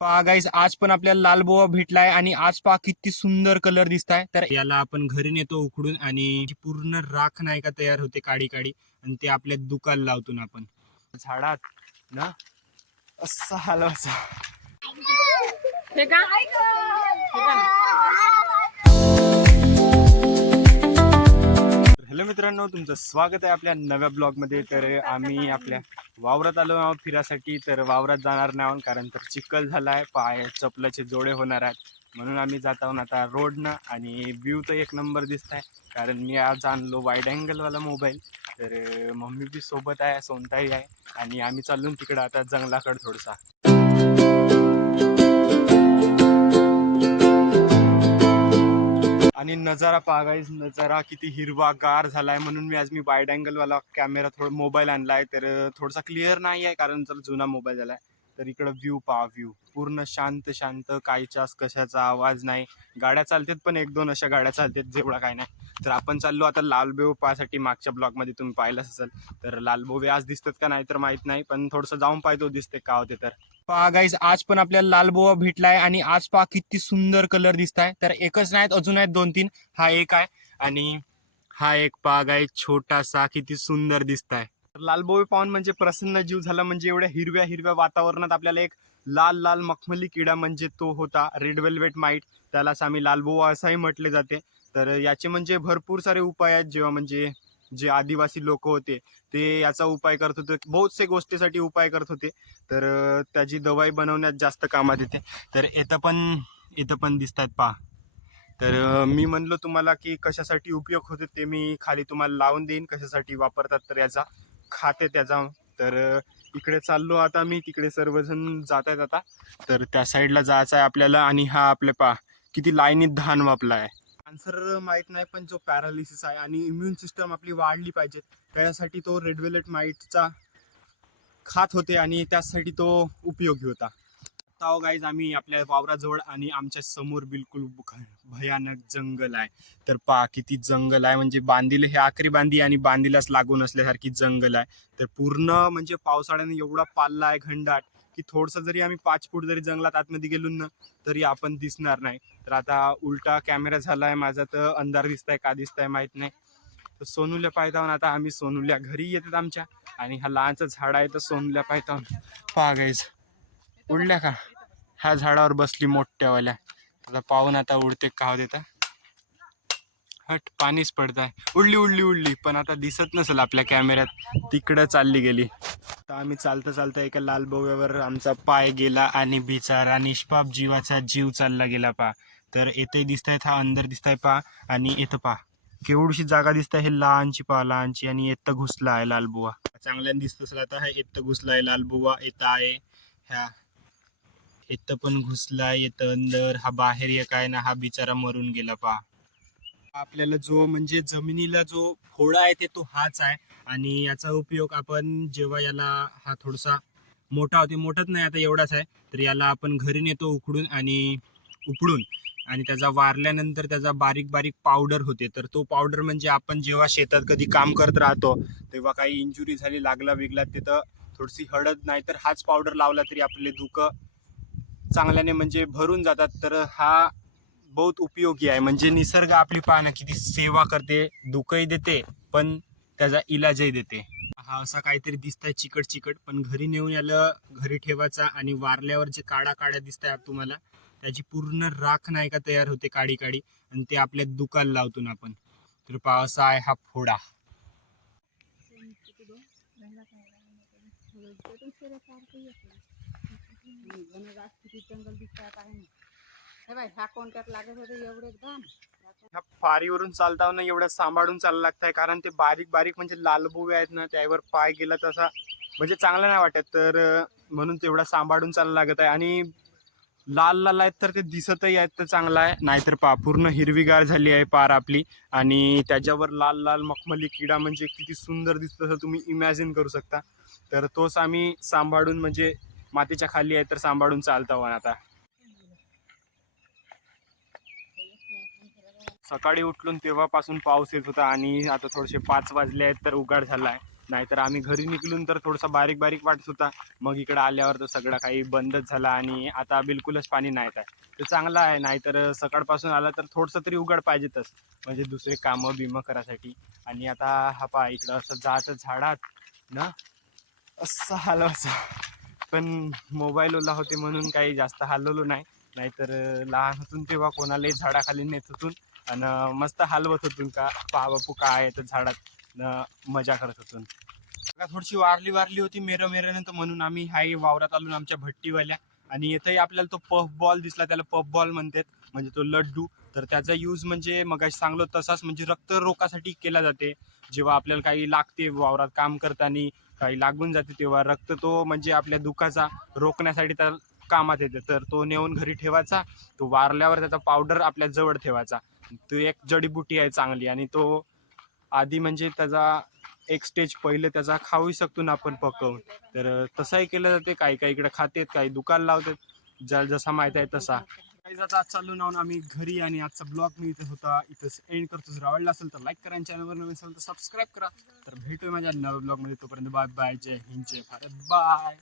पहा गाईज, आज पण आपल्याला लाल बोवा भेटलाय आणि आज पहा किती सुंदर कलर दिसताय. तर याला आपण घरी नेतो उकडून आणि जी पूर्ण राख नाही का तयार होते काडी काडी, आणि ते आपल्या दुकान लावतो ना आपण झाडात ना, असा हलवायचा. हॅलो मित्रांनो, तुमचं स्वागत आहे आपल्या नव्या ब्लॉगमध्ये. तर आम्ही आपल्या वावरात आलो आहोत फिरासाठी. तर वावरात जाणार नाही आहोत कारण तर चिखल झाला आहे, पाय चपलाचे जोडे होणार आहेत, म्हणून आम्ही जात आहोत आता रोडनं. आणि व्ह्यू तर एक नंबर दिसत आहे कारण मी आज आणलो वाईड अँगलवाला मोबाईल. तर मम्मी बी सोबत आहे, सोनताई आहे, आणि आम्ही चाललो तिकडं आता जंगलाकडं थोडसा. आणि नजारा पाहायचा, नजारा किती हिरवागार झालाय, म्हणून मी वाईड अँगल वाला कॅमेरा थोडा मोबाईल आणलाय. तर थोडासा क्लिअर नाही आहे कारण जर जुना मोबाईल झालाय. तर इकडं व्ह्यू पहा, व्ह्यू पूर्ण शांत शांत, काहीच्याच कशाचा आवाज नाही. गाड्या चालतात पण एक दोन अशा गाड्या चालतात, जेवढा काय नाही. तर आपण चाललो आता लालबोव पाहासाठी. मागच्या ब्लॉगमध्ये तुम्ही पाहिलंच असेल. तर लालबोवे आज दिसतात का नाही तर माहित नाही, पण थोडंसं जाऊन पाहतो दिसते का होते. तर पहा गाईज, आज पण आपल्याला लाल बोवा भेटलाय आणि आज पहा किती सुंदर कलर दिसताय. तर एकच नाहीत, अजून आहेत दोन तीन. हा एक आहे आणि हा एक पहा गाईज, छोटासा किती सुंदर दिसताय. लाल बोवे पाहून म्हणजे प्रसन्न जीव झाला. म्हणजे एवढ्या हिरव्या हिरव्या वातावरणात आपल्याला एक लाल लाल मखमली किडा म्हणजे तो होता रेड वेल्वेट माईट. त्यालाच आम्ही लालबोवा असाही म्हटले जाते. तर याचे म्हणजे भरपूर सारे उपाय आहेत. जेव्हा म्हणजे जे आदिवासी लोक होते ते याचा उपाय करत होते, बहुतसे गोष्टीसाठी उपाय करत होते. तर त्याची दवाई बनवण्यात जास्त कामात येते. तर इथं पण दिसत आहेत पहा. तर मी म्हणलो तुम्हाला की कशासाठी उपयोग होते ते मी खाली तुम्हाला लावून देईन, कशासाठी वापरतात तर याचा खाते त्याचा. तर इकडे चाललो आता मी, तिकडे सर्वजण जात आहेत आता. तर त्या साईडला जायचं आहे आपल्याला. आणि हा आपले पहा किती लाईनीत धान वापला आहे. आन्सर माहीत नाही, पण जो पॅरालिसिस आहे आणि इम्युन सिस्टम आपली वाढली पाहिजे त्यासाठी तो रेड वेल्वेट माईटचा खात होते आणि त्यासाठी तो उपयोगी होता. ताव गाईज, आम्ही आपल्या वावराजवळ आणि आमच्या समोर बिलकुल भयानक जंगल आहे. तर पहा किती जंगल आहे, म्हणजे बांधील हे आखरी बांधी आणि बांधीलाच लागून असल्यासारखी जंगल आहे. तर पूर्ण म्हणजे पावसाळ्याने एवढा पाल्ला आहे घनदाट की थोडंसं जरी आम्ही 5 फूट जरी जंगलात आतमध्ये गेलो ना तरी आपण दिसणार नाही. तर आता उलटा कॅमेरा झाला आहे माझा, तर अंधार दिसताय का दिसताय माहित नाही. तर सोनूल्या पायथावून आता आम्ही सोनूल्या घरी येतात आमच्या. आणि हा लहानचं झाड आहे तर सोनूल्या पायथावून पहा गाईज उडल्या का, ह्या झाडावर बसली मोठ्यावाल्या. आता पाहून आता उडते का देता. हट, पाणीच पडत आहे. उडली उडली उडली, पण आता दिसत नसेल आपल्या कॅमेऱ्यात, तिकडं चालली गेली. तर आम्ही चालता चालता एका लाल बोव्यावर आमचा पाय गेला आणि बिचारा निष्पाप जीवाचा जीव चालला गेला पा. तर येथे दिसतायत, हा अंदर दिसताय पा. आणि येतं पा केवढीशी जागा दिसत आहे, लहानची पा लहानची. आणि येतं घुसला आहे लालबुवा. चांगल्याने दिसत असेल आता. हा येतं घुसला आहे लालबुवा, येतं आहे ह्या. येतं पण घुसला, येतं अंदर. हा बाहेर एक आहे ना, हा बिचारा मरून गेला पा. आपल्याला जो म्हणजे जमिनीला जो फोडा आहे ते तो हाच आहे. आणि याचा उपयोग आपण जेव्हा याला हा थोडासा मोठा होते, मोठाच नाही आता एवढाच आहे, तर याला आपण घरी नेतो उकडून आणि उपडून. आणि त्याचा वारल्यानंतर त्याचा बारीक बारीक पावडर होते. तर तो पावडर म्हणजे आपण जेव्हा शेतात कधी काम करत राहतो तेव्हा काही इंजुरी झाली, लागला बिगला, तिथं थोडीशी हळद नाही तर हाच पावडर लावला तरी आपले दुखं चांगल्याने म्हणजे भरून जातात. तर हा बहुत उपयोगी आहे. म्हणजे निसर्ग आपली पाहणं किती सेवा करते, दुःखही देते पण त्याचा इलाजही देते. हा असा काहीतरी दिसतंय चिकट चिकट, पण घरी नेऊन याला घरी ठेवायचा. आणि वारल्यावर जे काड्या काड्या दिसताय तुम्हाला, त्याची पूर्ण राख नाही का तयार होते काडी काडी, आणि ते आपल्या दुकान लावतो ना आपण. तर पहा असा आहे हा फोडा. ह्या फारीवरून चालताना एवढं सांभाळून चाललं लागतंय कारण ते बारीक बारीक म्हणजे लालबुवे आहेत ना, त्यावर पाय गेला तसा म्हणजे चांगलं नाही वाटत. तर म्हणून तेवढा सांभाळून चाललं लागत आहे. आणि लाल लाल आहेत तर ते दिसतही आहेत तर चांगलं आहे, नाहीतर पा पूर्ण हिरवीगार झाली आहे पार आपली. आणि त्याच्यावर लाल लाल मखमली किडा म्हणजे किती सुंदर दिसतं असं तुम्ही इमॅजिन करू शकता. तर तोच आम्ही सांभाळून म्हणजे मातीच्या खाली आहे तर सांभाळून चालतो आता. सकाळी उठलून तेव्हापासून पाऊस येत होता आणि आता थोडेसे 5 वाजले आहेत तर उघाड झाला आहे. नाहीतर आम्ही घरी निघलून तर थोडासा बारीक बारीक वाटत होता, मग इकडे आल्यावर तर सगळं काही बंदच झाला आणि आता बिलकुलच पाणी नाहीत आहे. ते चांगलं आहे, नाहीतर सकाळपासून आला तर थोडंसं तरी उघड पाहिजेतच, म्हणजे दुसरे कामं बिमं करायसाठी. आणि आता हा पहा इकडं असं जात झाडात ना, असं हलवायचं. पण मोबाईल ओला होते म्हणून काही जास्त हलवलो नाही, नाहीतर लहान होतून तेव्हा कोणालाही झाडाखाली नेत होतून आणि मस्त हलवत होतून का पहा बापू काय आहे तर झाडात मजा करत होतो. थोडीशी वारली वारली होती मेरं मेरं, म्हणून आम्ही हाय वावरात आलो आमच्या भट्टीवाल्या. आणि इथंही आपल्याला तो पफ बॉल दिसला, त्याला पफ बॉल म्हणतात, म्हणजे तो लड्डू. तर त्याचा यूज म्हणजे मगाशी सांगलो तसाच, म्हणजे रक्त रोखासाठी केला जाते. जेव्हा आपल्याला काही लागते वावरात काम करताना, काही लागून जाते, तेव्हा रक्त तो म्हणजे आपल्या दुखाचा रोखण्यासाठी त्या कामात येते. तर तो नेऊन घरी ठेवायचा, तो वारल्यावर त्याचा पावडर आपल्या जवळ ठेवायचा. तो एक जडीबुटी आहे चांगली, आणि तो आधी म्हणजे त्याचा एक स्टेज पहिले त्याचा खाऊ शकतो ना आपण पकवून. तर तसंही केलं जाते, काही काही इकडे खातेत, काही दुकान लावतात, जसा माहित आहे तसा. काही जाता आज चालू ना आम्ही घरी, आणि आजचा ब्लॉग मी इथे होता इथंच एंड करतो. जर आवडला असेल तर लाईक करा, आणि चॅनलवर नवीन असेल तर सबस्क्राईब करा. तर भेटूया माझ्या नव्या ब्लॉग मध्ये, तोपर्यंत बाय बाय, जय हिंद, जय भारत, बाय.